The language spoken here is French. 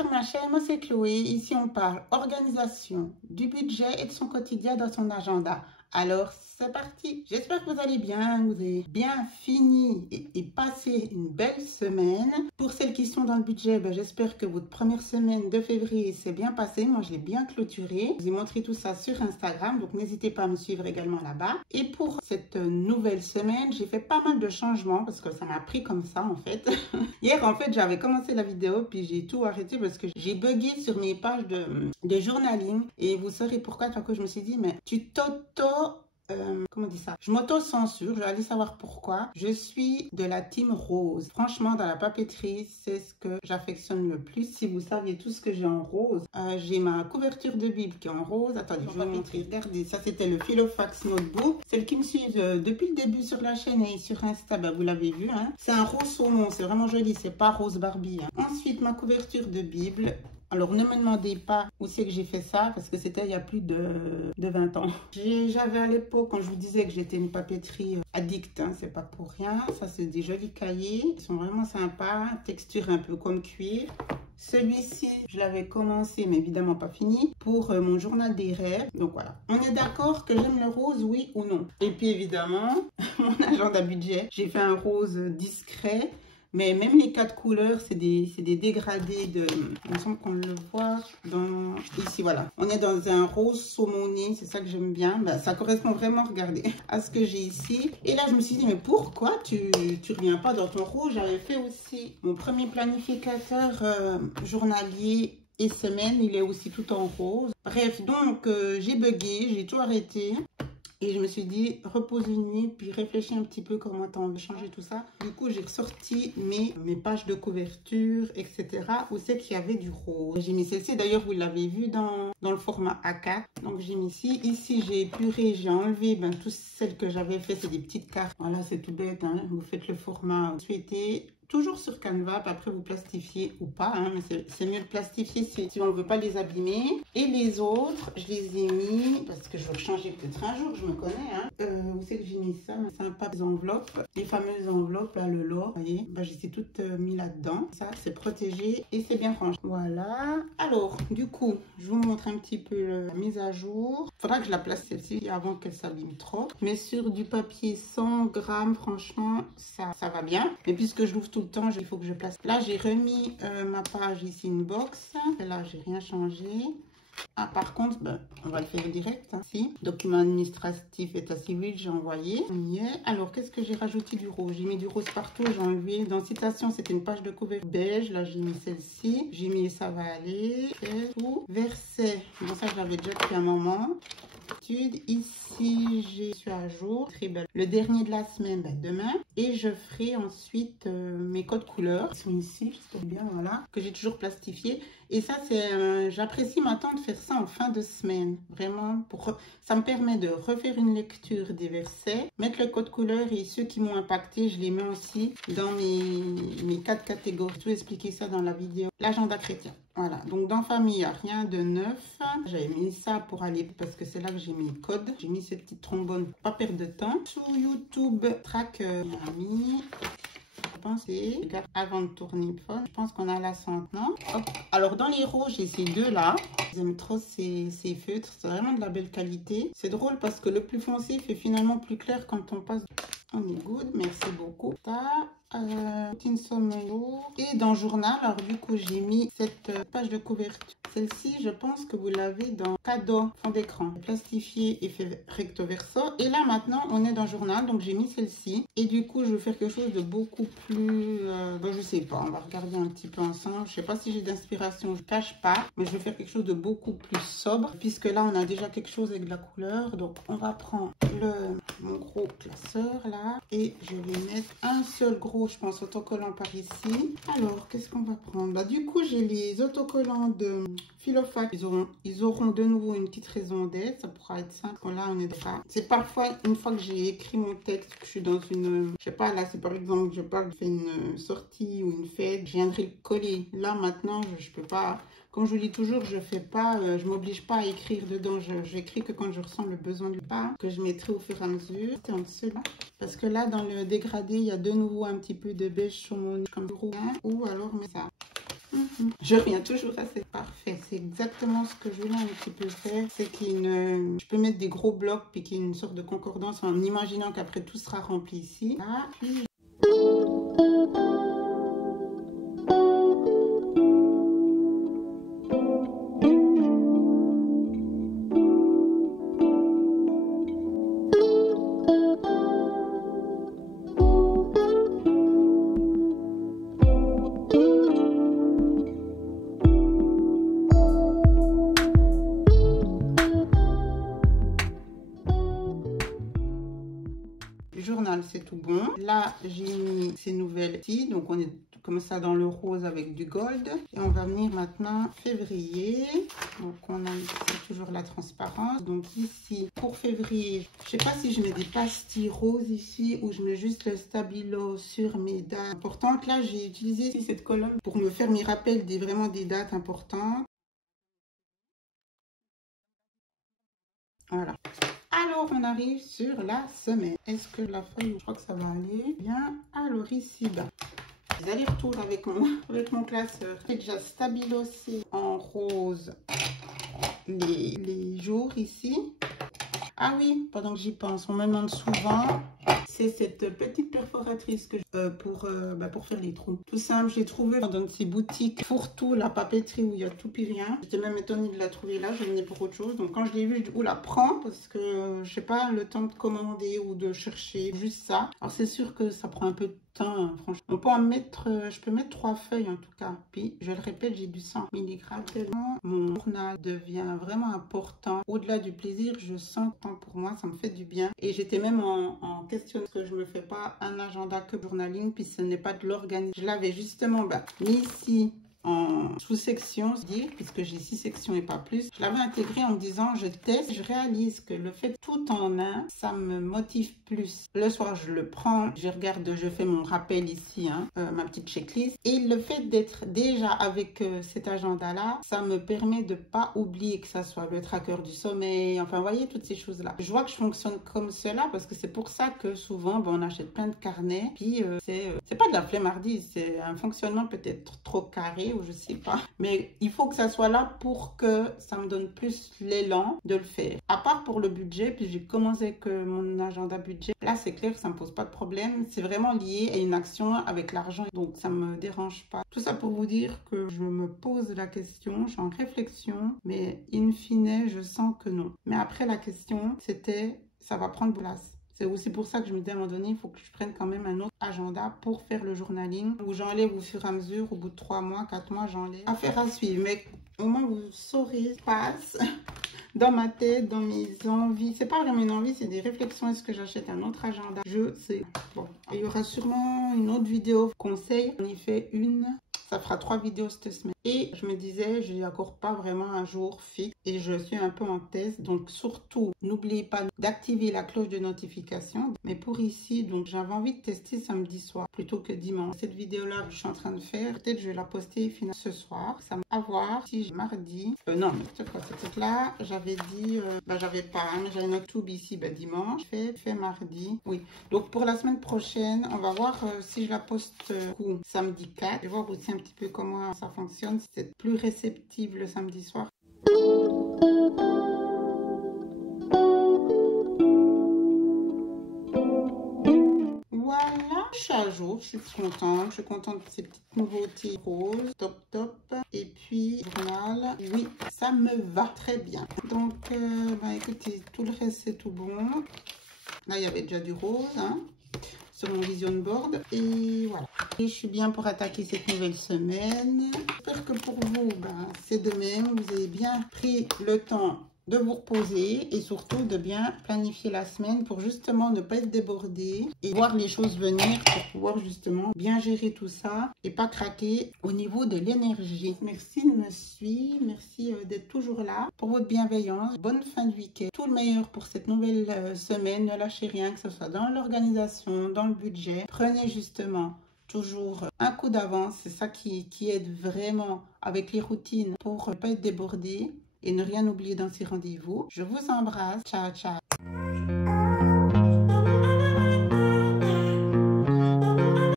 sur ma chaîne, moi c'est Chloé. Ici on parle organisation, du budget et de son quotidien dans son agenda. Alors c'est parti. J'espère que vous allez bien, que vous avez bien fini et passé une belle semaine. Pour celles qui sont dans le budget, j'espère que votre première semaine de février s'est bien passée. Moi je l'ai bien clôturée. Je vous ai montré tout ça sur Instagram, donc n'hésitez pas à me suivre également là-bas. Et pour cette nouvelle semaine, j'ai fait pas mal de changements parce que ça m'a pris comme ça en fait. Hier en fait j'avais commencé la vidéo puis j'ai tout arrêté parce que j'ai bugué sur mes pages de journaling et vous saurez pourquoi. Parce que je me suis dit mais tu comment on dit ça? Je m'auto-censure, je vais aller savoir pourquoi. Je suis de la team rose. Franchement, dans la papeterie, c'est ce que j'affectionne le plus. Si vous saviez tout ce que j'ai en rose, j'ai ma couverture de Bible qui est en rose. Attendez, je vais vous montrer. Regardez, ça c'était le Filofax Notebook. Celles qui me suivent depuis le début sur la chaîne et sur Insta, vous l'avez vu. Hein? C'est un rose saumon, c'est vraiment joli, c'est pas rose Barbie. Hein. Ensuite, ma couverture de Bible. Alors, ne me demandez pas où c'est que j'ai fait ça, parce que c'était il y a plus de 20 ans. J'avais à l'époque, quand je vous disais que j'étais une papeterie addict, hein, c'est pas pour rien. Ça, c'est des jolis cahiers. Ils sont vraiment sympas, texture un peu comme cuir. Celui-ci, je l'avais commencé, mais évidemment pas fini, pour mon journal des rêves. Donc voilà, on est d'accord que j'aime le rose, oui ou non. Et puis évidemment, mon agenda budget, j'ai fait un rose discret. Mais même les 4 couleurs, c'est des dégradés de... Il me semble qu'on le voit dans... Ici, voilà. On est dans un rose saumoné, c'est ça que j'aime bien. Ça correspond vraiment, regardez, à ce que j'ai ici. Et là, je me suis dit, mais pourquoi tu reviens pas dans ton rose? J'avais fait aussi mon premier planificateur journalier et semaine. Il est aussi tout en rose. Bref, donc, j'ai bugué, j'ai tout arrêté. Et je me suis dit, repose une nuit, puis réfléchis un petit peu comment tu as envie de changer tout ça. Du coup, j'ai ressorti mes pages de couverture, etc. Où c'est qu'il y avait du rose. J'ai mis celle-ci, d'ailleurs, vous l'avez vu dans le format A4. Donc, j'ai mis ici. Ici, j'ai épuré, j'ai enlevé toutes celles que j'avais fait. C'est des petites cartes. Voilà, c'est tout bête. Hein. Vous faites le format souhaité. Toujours sur Canva, puis après vous plastifiez ou pas, hein, mais c'est mieux de plastifier si on ne veut pas les abîmer. Et les autres, je les ai mis, parce que je vais changer peut-être un jour, je me connais. Hein. Où c'est que j'ai mis ça? C'est sympa, les enveloppes, les fameuses enveloppes, là, le lot, vous voyez, je les ai toutes mis là-dedans. Ça, c'est protégé et c'est bien rangé. Voilà. Alors, du coup, je vous montre un petit peu la mise à jour. Il faudra que je la place celle-ci avant qu'elle s'abîme trop. Mais sur du papier 100 grammes, franchement, ça va bien. Et puisque je l'ouvre tout le temps, il faut que je place. Là, j'ai remis ma page ici, une box. Là, j'ai rien changé. Ah, par contre, on va le faire direct. Hein, si. Document administratif, état civil, j'ai envoyé. On y est. Alors, qu'est-ce que j'ai rajouté du rose? J'ai mis du rose partout, j'ai enlevé. Dans citation, c'était une page de couverture beige. Là, j'ai mis celle-ci. J'ai mis ça va aller. Et tout. Verset. Bon, ça, je l'avais déjà depuis un moment. Ici, je suis à jour. Très belle. Le dernier de la semaine, demain. Et je ferai ensuite mes codes couleurs. Ils sont ici, j'espère bien, voilà. Que j'ai toujours plastifié. Et ça, c'est, j'apprécie maintenant de faire ça en fin de semaine. Vraiment, ça me permet de refaire une lecture des versets, mettre le code couleur et ceux qui m'ont impacté, je les mets aussi dans mes 4 catégories. Je vais expliquer ça dans la vidéo. L'agenda chrétien. Voilà, donc dans famille, il n'y a rien de neuf. J'avais mis ça pour aller, parce que c'est là que j'ai mis le code. J'ai mis cette petite trombone pour pas perdre de temps. Sur YouTube, Tracker, j'ai mis... Avant de tourner le phone, je pense qu'on a la 100, non? Hop. Alors dans les rouges, j'ai ces deux là. J'aime trop ces feutres, c'est vraiment de la belle qualité. C'est drôle parce que le plus foncé fait finalement plus clair quand on passe. On est good, merci beaucoup. Routine sommeil. Et dans journal, alors du coup j'ai mis cette page de couverture. Celle-ci, je pense que vous l'avez dans cadeau, fond d'écran, plastifié et fait recto verso. Et là maintenant, on est dans journal, donc j'ai mis celle-ci. Et du coup, je vais faire quelque chose de beaucoup plus, je sais pas, on va regarder un petit peu ensemble. Je sais pas si j'ai d'inspiration, je cache pas, mais je vais faire quelque chose de beaucoup plus sobre, puisque là on a déjà quelque chose avec de la couleur. Donc on va prendre mon gros classeur là, et je vais mettre un seul gros, je pense, autocollant par ici. Alors, qu'est-ce qu'on va prendre? Du coup, j'ai les autocollants de Filofax. Ils auront de nouveau une petite raison d'être. Ça pourra être simple. Là, on est déjà. C'est parfois, une fois que j'ai écrit mon texte, que je suis dans une... Je sais pas, là, c'est par exemple, je parle, je fais une sortie ou une fête. Je viendrai le coller. Là, maintenant, je peux pas... Comme je vous dis toujours, je fais pas, je m'oblige pas à écrire dedans. J'écris que quand je ressens le besoin du pas, que je mettrai au fur et à mesure. C'est en dessous. Parce que là, dans le dégradé, il y a de nouveau un petit peu de beige chaumon comme rouge. Ou alors, mais ça. Je reviens toujours à c'est parfait. C'est exactement ce que je voulais un petit peu faire. C'est je peux mettre des gros blocs puis qu'il y ait une sorte de concordance en imaginant qu'après tout sera rempli ici. Là, puis... Journal, c'est tout bon. Là, j'ai mis ces nouvelles ici. Donc, on est comme ça dans le rose avec du gold. Et on va venir maintenant février. Donc, on a ici toujours la transparence. Donc, ici, pour février, je sais pas si je mets des pastilles roses ici ou je mets juste le stabilo sur mes dates importantes. Là, j'ai utilisé ici cette colonne pour me faire mes rappels vraiment des dates importantes. Voilà. Alors, on arrive sur la semaine. Est-ce que la feuille, je crois que ça va aller bien. Alors, ici, les allers-retours avec mon classeur. J'ai déjà stabilosé en rose les jours ici. Ah oui, pendant que j'y pense, on me demande souvent, c'est cette petite perforatrice que pour faire les trous. Tout simple, j'ai trouvé dans ces boutiques Fourre-tout, la papeterie où il y a tout puis rien. J'étais même étonnée de la trouver là, je venais pour autre chose. Donc quand je l'ai vue, je dis, oh la prends parce que je sais pas le temps de commander ou de chercher juste ça. Alors c'est sûr que ça prend un peu de temps, hein, franchement. On peut en mettre, je peux mettre 3 feuilles en tout cas. Puis je le répète, j'ai du 100 mg. Tellement mon journal devient vraiment important. Au-delà du plaisir, je sens que pour moi, ça me fait du bien. Et j'étais même en question que je me fais pas un agenda que journaling, puis ce n'est pas de l'organisme. Je l'avais justement mis ici en sous-section, puisque j'ai 6 sections et pas plus. Je l'avais intégré en me disant, je teste, je réalise que le fait tout en un, ça me motive plus. Le soir, je le prends, je regarde, je fais mon rappel ici, ma petite checklist. Et le fait d'être déjà avec cet agenda-là, ça me permet de pas oublier que ça soit le tracker du sommeil, enfin, vous voyez, toutes ces choses-là. Je vois que je fonctionne comme cela parce que c'est pour ça que souvent, on achète plein de carnets, puis c'est pas de la flemmardise, c'est un fonctionnement peut-être trop carré, ou je sais pas, mais il faut que ça soit là pour que ça me donne plus l'élan de le faire. À part pour le budget, puis j'ai commencé avec mon agenda budget, là c'est clair que ça me pose pas de problème, c'est vraiment lié à une action avec l'argent, donc ça me dérange pas. Tout ça pour vous dire que je me pose la question, je suis en réflexion, mais in fine je sens que non. Mais après la question c'était, ça va prendre place. C'est aussi pour ça que je me dis à un moment donné, il faut que je prenne quand même un autre agenda pour faire le journaling où j'enlève au fur et à mesure, au bout de 3 mois, 4 mois, j'enlève. Affaire à suivre, mais au moins vous saurez ce qui se passe dans ma tête, dans mes envies. C'est pas vraiment une envie, c'est des réflexions. Est-ce que j'achète un autre agenda? Je sais. Bon, et il y aura sûrement une autre vidéo conseil. On y fait une. Ça fera 3 vidéos cette semaine. Et je me disais, je n'y accorde pas vraiment un jour fixe. Et je suis un peu en test. Donc surtout, n'oubliez pas d'activer la cloche de notification. Mais pour ici, donc j'avais envie de tester samedi soir plutôt que dimanche. Cette vidéo-là que je suis en train de faire, peut-être je vais la poster ce soir. Ça va voir si j'ai mardi. Non, mais c'est quoi cette là? J'avais dit, j'avais pas, mais j'avais notre tube ici, dimanche. Fait mardi. Oui. Donc pour la semaine prochaine, on va voir si je la poste samedi 4. Je vais voir aussi un petit peu comment ça fonctionne, si c'est plus réceptive le samedi soir. Voilà, je suis à jour, je suis contente de ces petites nouveautés roses, top. Et puis, journal, oui, ça me va très bien. Donc, écoutez, tout le reste c'est tout bon. Là, il y avait déjà du rose, sur mon vision board. Et voilà. Et je suis bien pour attaquer cette nouvelle semaine. J'espère que pour vous, c'est de même. Vous avez bien pris le temps de vous reposer et surtout de bien planifier la semaine pour justement ne pas être débordé et voir les choses venir pour pouvoir justement bien gérer tout ça et pas craquer au niveau de l'énergie. Merci de me suivre, merci d'être toujours là pour votre bienveillance. Bonne fin de week-end, tout le meilleur pour cette nouvelle semaine. Ne lâchez rien, que ce soit dans l'organisation, dans le budget. Prenez justement toujours un coup d'avance, c'est ça qui aide vraiment avec les routines pour ne pas être débordé et ne rien oublier dans ces rendez-vous. Je vous embrasse. Ciao, ciao.